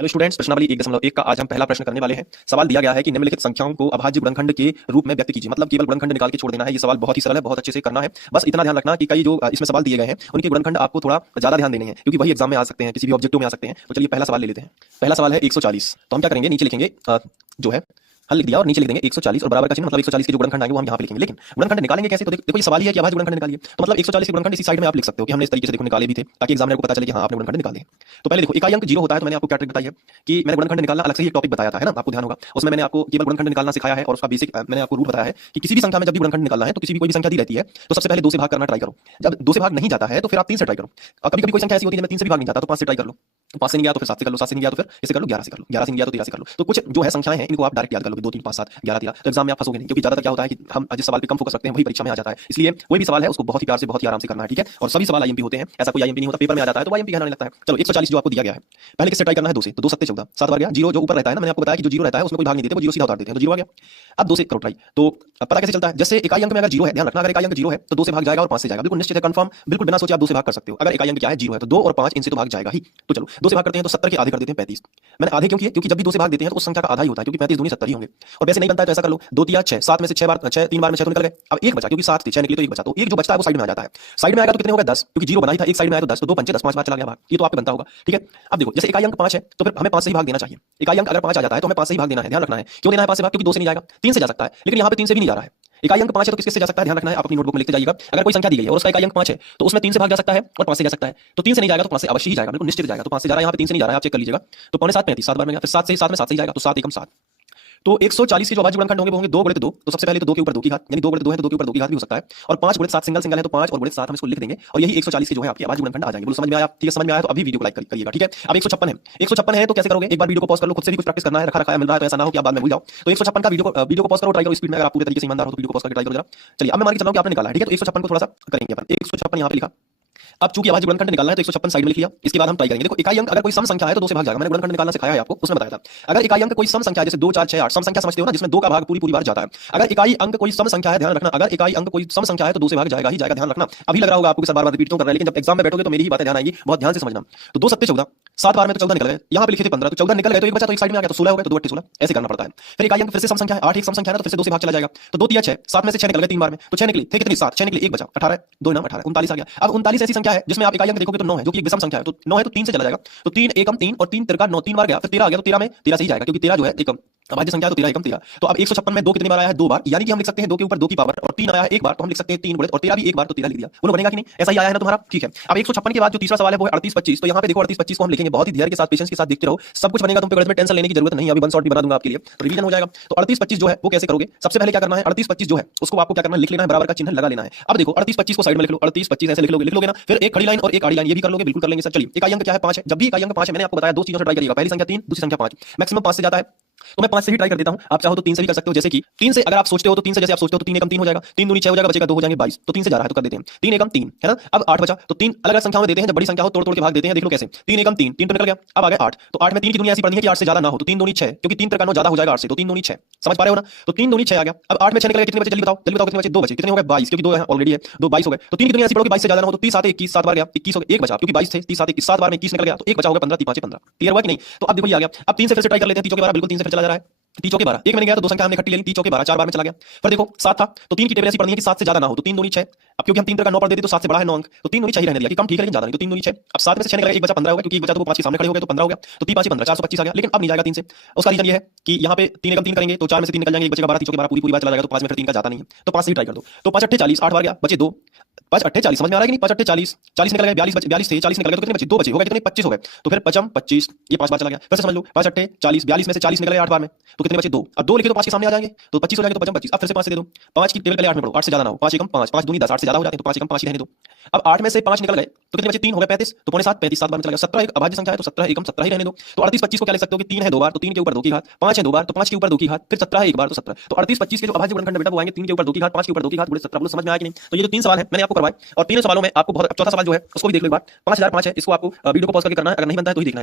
Hello students, प्रश्नावली 1.1 का आज हम पहला प्रश्न करने वाले हैं। सवाल दिया गया है कि निम्नलिखित संख्याओं को अभाज्य गुणनखंड के रूप में व्यक्त कीजिए। मतलब केवल गुणनखंड निकाल के छोड़ देना है। ये सवाल बहुत ही सरल है, बहुत अच्छे से करना है। बस इतना ध्यान रखना कि कई जो इसमें सवाल दिए गए हैं उनके गुणनखंड आपको थोड़ा ज्यादा ध्यान देने हैं, क्योंकि वही एग्जाम में आ सकते हैं, किसी भी ऑब्जेक्टिव में आ सकते हैं। तो चलिए पहला सवाल ले लेते हैं। पहला सवाल है 140। तो हम क्या करेंगे, नीचे लिखेंगे जो है हल लिख दिया और नीचे लिख देंगे 140 और बराबर का चिन्ह, मतलब 140 के जो गुणनखंड आएंगे वो हम यहाँ पे लिखेंगे। लेकिन गुणनखंड निकालेंगे कैसे? तो देखो ये सवाल ही है कि अभाज्य गुणनखंड निकालिए। तो मतलब 140 के गुणनखंड इसी साइड में आप लिख सकते हो कि हमने इस तरीके से देखो निकाले भी थे, ताकि एग्जामिनर को पता चले कि हाँ आपने गुणनखंड निकाले। तो पहले देखो इकाई अंक 0 होता है, तो मैंने आपको क्या ट्रिक बताई है कि मैंने गुणनखंड निकालना अलग से ही टॉपिक बताया था, है ना, आपको ध्यान होगा। उसमें मैंने आपको केवल गुणनखंड निकालना सिखाया है और उसका बेसिक मैंने आपको रूल बताया है कि किसी भी संख्या में जब भी गुणनखंड निकालना है तो किसी भी कोई भी संख्या दी रहती है तो सबसे पहले 2 से भाग करना ट्राई करो। जब 2 से भाग नहीं जाता है तो फिर आप 3 से ट्राई करो। और कभी कभी कोई संख्या ऐसी होती है जिसमें 3 से भी भाग नहीं जाता तो 5 से ट्राई कर लो। 5 से नहीं गया तो फिर 7 से कर लो, 7 से नहीं गया तो फिर इसे कर लो, 11 से कर लो, 11 से नहीं गया तो 13 से कर लो। तो कुछ जो है संख्याएं हैं इनको आप डायरेक्ट याद कर लोगे, 2 3 5 7 11 13। तो एग्जाम में आप फंसोगे नहीं, क्योंकि ज्यादातर क्या होता है कि हम जिस सवाल पे कम फोकस रखते हैं वही परीक्षा में आ जाता है। इसलिए कोई भी सवाल है उसको बहुत ही प्यार से बहुत ही आराम से करना है, ठीक है। और सभी सवाल आईएमपी होते हैं, ऐसा कोई आईएमपी नहीं होता, पेपर में आ जाता है तो आईएमपी कहना नहीं लगता है। चलो 140 जो आपको दिया गया है, पहले किससे ट्राई करना है? 2 से। तो 2 7 14, 7 बार गया। 0 जो ऊपर रहता है ना, मैंने आपको बताया कि जो 0 रहता है उसमें कोई भाग नहीं देते, वो 0 सीधा उतार देते हैं, तो 0 आ गया। अब 2 से करो ट्राई। तो अब पता कैसे चलता है? जैसे इकाई अंक में अगर 0 है, ध्यान रखना, अगर इकाई अंक 0 है तो 2 से भाग जाएगा और 5 से जाएगा, बिल्कुल निश्चित है, कंफर्म, बिल्कुल बिना सोचे आप 2 से भाग कर सकते हो। अगर इकाई अंक क्या है? 0 है, तो 2 और 5 इनसे तो भाग जाएगा ही। तो चलो 2 से भाग करते हैं तो 70 के आधे कर देते हैं 35। मैंने आधे क्यों किए? क्योंकि जब भी 2 से भाग देते हैं तो उस संख्या का आधा ही होता है, क्योंकि 35 दूनी 70 ही होंगे। और वैसे नहीं बनता है तो ऐसा कर लो, 2 3 6, 7 में से 6 बार 6 3 बार में 6 तो निकल गए। अब एक बचा, क्योंकि 7 थे, 6 निकले तो एक बचा, तो एक जो बचता है वो साइड में आ जाता है। साइड में आएगा तो कितने हो गए? 10, क्योंकि 0 बना ही था, एक साइड में आया तो 10, तो 2 पंचे 10, 5 बार चला गया भाग। ये तो आपको बनता होगा, ठीक है। अब देखो जैसे इकाई अंक 5 है तो फिर हमें 5 से ही भाग देना चाहिए। इकाई अंक अगर 5 आ जाता है तो हमें 5 से ही भाग देना है, ध्यान रखना है। क्यों देना है 5 से भाग? क्योंकि 2 से नहीं जाएगा, 3 से जा सकता है, लेकिन यहाँ पे 3 से भी नहीं जा रहा है। इकाई अंक 5 है तो किससे जा सकता है? ध्यान रखना है, आप अपनी नोटबुक में लिखते जाइएगा। अगर कोई संख्या दी गई है और उसका इकाई अंक 5 है तो उसमें 3 से भाग जा सकता है और 5 से जा सकता है। तो 3 से नहीं जाएगा तो 5 से अवश्य ही जाएगा, बिल्कुल निश्चित जाएगा। तो 5 से जा रहा है, यहाँ पे 3 से नहीं जा रहा है, आप चेक कर लीजिएगा। तो पौने 7 35, 7 बार में गया, फिर 7 से 7 में 7 से ही जाएगा, तो 7 एकम 7। तो 140 के जो अभाज्य गुणनखंड होंगे वो होंगे 2 गुणित 2। तो सबसे पहले तो 2 के ऊपर 2 की घात, यानी 2 गुणित 2 है तो 2 के ऊपर 2 की घात भी हो सकता है। और 5 गुणित 7 सिंगल सिंगल है तो 5 और गुणित 7 हम इसको लिख देंगे और यही 140 के जो है आपके अभाज्य गुणनखंड आ जाएंगे। बोलो समझ में आया? ठीक है, समझ में आया तो अभी वीडियो को लाइक करिएगा, ठीक है। अब 156 है, 156 है तो कैसे करोगे? एक बार वीडियो को पॉज कर लो, खुद से भी कुछ प्रैक्टिस करना है, रखा है मिल रहा है तो ऐसा ना हो कि आप बाद में भूल जाओ। तो 156 का वीडियो को पॉज करो, ट्राई करो स्पीड में। अगर आप पूरे तरीके से ईमानदार हो तो वीडियो को पॉज करके ट्राई करो जरा। चलिए अब मैं मान के चल रहा हूं कि आपने निकाला है, ठीक है। तो 156 को थोड़ा सा करेंगे अपन, 156 यहाँ पे लिखा। अब चूंकि अभाज्य गुणनखंड निकालना है तो 156 साइड में लिख लिया। इसके बाद हम ट्राई करेंगे। देखो इकाई अंक अगर कोई सम संख्या है तो 2 से भाग जाएगा, मैंने गुणनखंड निकालना सिखाया है आपको, उसमें बताया था। अगर इकाई अंक कोई सम संख्या है, जैसे 2 4 6 8, सम संख्या समझते हो ना, जिसमें 2 का भाग पूरी बार जाता है। अगर इकाई अंक कोई सम संख्या है, ध्यान रखना, अगर इकाई अंक कोई सम संख्या है तो 2 से भाग जाएगा ही जाएगा, ध्यान रखना। अभी लग रहा होगा आपको कि बार बार रिपीट क्यों कर रहा है, लेकिन जब एग्जाम में बैठोगे तो मेरी ही बातें ध्यान आएगी, बहुत ध्यान से समझना। तो 2 7 14, 7 बार में तो 14 निकल गए, यहाँ पे लिखे थे 15, तो 14 निकल गए तो एक बचा, तो एक साइड में आ गया, तो 16 हो गए, तो 2 8 16, ऐसे करना पड़ता है। फिर इकाई अंक फिर से सम संख्या है, 8 एक सम संख्या है तो फिर से 2 से भाग चला जाएगा। तो 2 3 6, 7 में से 6 निकल गए 3 बार में, तो 6 निकले थे कितनी? 7, 6 निकले, एक बचा, 18 2 9 18, 39 आ गया। अब 39 ऐसी संख्या है जिसमें आप इकाई अंक देखोगे तो 9 है, जो कि एक विषम संख्या है, तो 9 है तो 3 से चला जाएगा। तो 3 एकम 3 और 3 तिरका 9, 3 बार गया, फिर 13 आ गया, तो 13 में 13 से ही जाएगा, क्योंकि 13 जो है एकम अभाज्य संख्या है, तो 13 एकम 13। तो अब 156 में 2 कितनी बार आया है? 2 बार, यानी कि हम लिख सकते हैं 2 के ऊपर 2 की पावर, और 3 आया है एक बार तो हम लिख सकते हैं 3 गुणित, और 13 भी एक बार तो 13 लिख दिया। बोलो बनेगा कि नहीं? ऐसा ही आया है ना तुम्हारा, ठीक है। अब 156 के बाद जो तीसरा सवाल है वो है 38 25। तो यहाँ पे देखो 38 25 को हम लिखेंगे बहुत ही धैर्य के साथ, पेशेंस के साथ देखते रहो, सब कुछ बनेगा, तुम पे गणित में टेंशन लेने की जरूरत नहीं है। अभी 1 शॉट भी बना दूंगा आपके लिए, तो रिवीजन हो जाएगा। तो 38 25 जो है वो कैसे करोगे? सबसे पहले क्या करना है, 38 25 जो है उसको आपको क्या करना है, लिख लेना है, बराबर का चिन्ह लगा लेना है। अब देखो 38 25 को साइड में लिख लो, 38 25 ऐसे लिख लोगे ना, फिर एक खड़ी लाइन और एक आड़ी लाइन, ये भी कर लोगे, बिल्कुल कर लेंगे सर। चलिए इकाई अंक क्या है? 5 है। जब भी इकाई अंक 5 है, मैंने आपको बताया 2 चीजों से ट्राई करिएगा, पहली संख्या 3, दूसरी संख्या 5, मैक्सिमम 5 से जाता है तो मैं 5 से ही ट्राई कर देता हूं। आप चाहो तो 3 से भी कर सकते हो, जैसे कि 3 से अगर आप सोचते हो तो 3 से, जैसे आप सोचते हो तो 3 एकम 3 हो जाएगा, 3 दूनी 6 हो जाएगा, बचेगा 2 हो जाएंगे 22, तो 3 से जा रहा है तो कर देते हैं 3 एकम 3, है ना। अब 8 बचा, तो 3 अलग अलग संख्याओं में देते हैं, जब बड़ी संख्या हो तोड़ तोड़ के भाग देते हैं। देख लो कैसे, 3 एकम 3, 3 तो निकल गया, अब आ गया 8, तो 8 में 3 की दुनिया ऐसी पढ़नी है कि 8 से ज्यादा ना हो, तो 3 दूनी 6, क्योंकि 3 पर 9 ज्यादा हो जाएगा 8 से, तो 3 दूनी 6, समझ पा रहे हो ना। तो 3 दूनी 6 आ गया। अब 8 में 6 निकल गए, कितने बचे? जल्दी बताओ कितने बचे? 2 बचे, कितने हो गए? 22, क्योंकि 2 है ऑलरेडी है, 2 22 हो गए। तो 3 की दुनिया ऐसी पढ़ोगे 22 से ज्यादा ना हो, तो 30 7 21, 7 बार गया 21 हो गया, एक बचा, क्योंकि 22 थे, 30 7 21, 7 बार में 21 निकल गया, तो एक बचा होगा 15, 3 5 15, क्लियर हुआ कि नहीं? तो अब देखो ये आ गया। अब 3 से फिर से ट्राई कर लेते हैं, 3 के 12, बिल्कुल 3 से फिर चला जा रहा है, 3 चौके 12, एक में गया तो 2 संख्या हमने इकट्ठी ले ली, 3 चौके 12, 4 बार में चला गया। पर देखो 7 था तो 3 की टेबल ऐसी पढ़नी है कि 7 से ज्यादा ना हो, तो 3 दूनी 6, अब क्योंकि हम 3 का 9 पढ़ देते तो 7 से बड़ा है 9 अंक, तो 3 दूनी 6 ही रहने दिया कि कम ठीक है लेकिन ज्यादा नहीं, तो 3 दूनी 6। अब 7 में से 6 निकल गया, एक बचा 15 हो गया, क्योंकि एक बचा तो वो 5 के सामने खड़े हो गए तो 15 हो गया, तो 3 5 15, 425 आ गया। लेकिन अब नहीं जाएगा 3 से, उसका रीजन ये है कि यहाँ पे 3 एकम 3 करेंगे तो 4 में से 3 निकल जाएंगे, एक बचेगा 12, 3 चौके 12 पूरी बार चला जाएगा, तो 5 में फिर 3 का जाता नहीं है, तो 5 से ही ट्राई कर दो। तो 5 8 40, 8 बार गया, बचे 2, 5 8 40, समझ में आ रहा है कि नहीं? 5 8 40, 40 निकल गए, 42 थे, 40 निकल गए, तो कितने बचे? 2 बचे, हो गए कितने? 25 हो गए, तो फिर 5 25, ये 5 बार चला गया। फिर से समझ लो 5 8 40, 42 में से 40 निकल गए 8 बार में, तो कितने बचे? 2, अब 2 लिखे तो 5 के सामने आ जाएंगे, तो 25 हो जाएंगे, तो 5 25, अब फिर से 5 से दे दो, 5 की टेबल पहले 8 में पढ़ो, 8 से ज्यादा ना हो, 5 एकम 5, 5 दूनी 10, 8 से ज्यादा हो जाते हैं, तो 5 एकम 5 ही रहने दो। अब 8 में से 5 निकल गए तो कितने बचे? 3 हो गए 35, तो पौने 7 35, 7 बार में चला गया। 17 एक अभाज्य संख्या है तो 17 एकम 17 ही रहने दो। तो 38 25 को क्या लिख सकते हो कि 3 है 2 बार, तो 3 के ऊपर 2 की घात, 5 है 2 बार, तो 5 के ऊपर 2 की घात, फिर 17 है एक बार, तो 17। तो 38 25 के जो अभाज्य गुणनखंड बेटा वो आएंगे 3 के ऊपर 2 की घात, 5 के ऊपर 2 की घात, गुणित 17। बोलो समझ में आया कि नहीं? तो ये जो 3 सवाल है मैंने आपको करवाए, और तीनों सवालों में आपको बहुत, चौथा सवाल जो है उसको भी देख लो एक बार, 5005 है, इसको आपको वीडियो को पॉज करके करना है, अगर नहीं बनता है तो ही देखना है।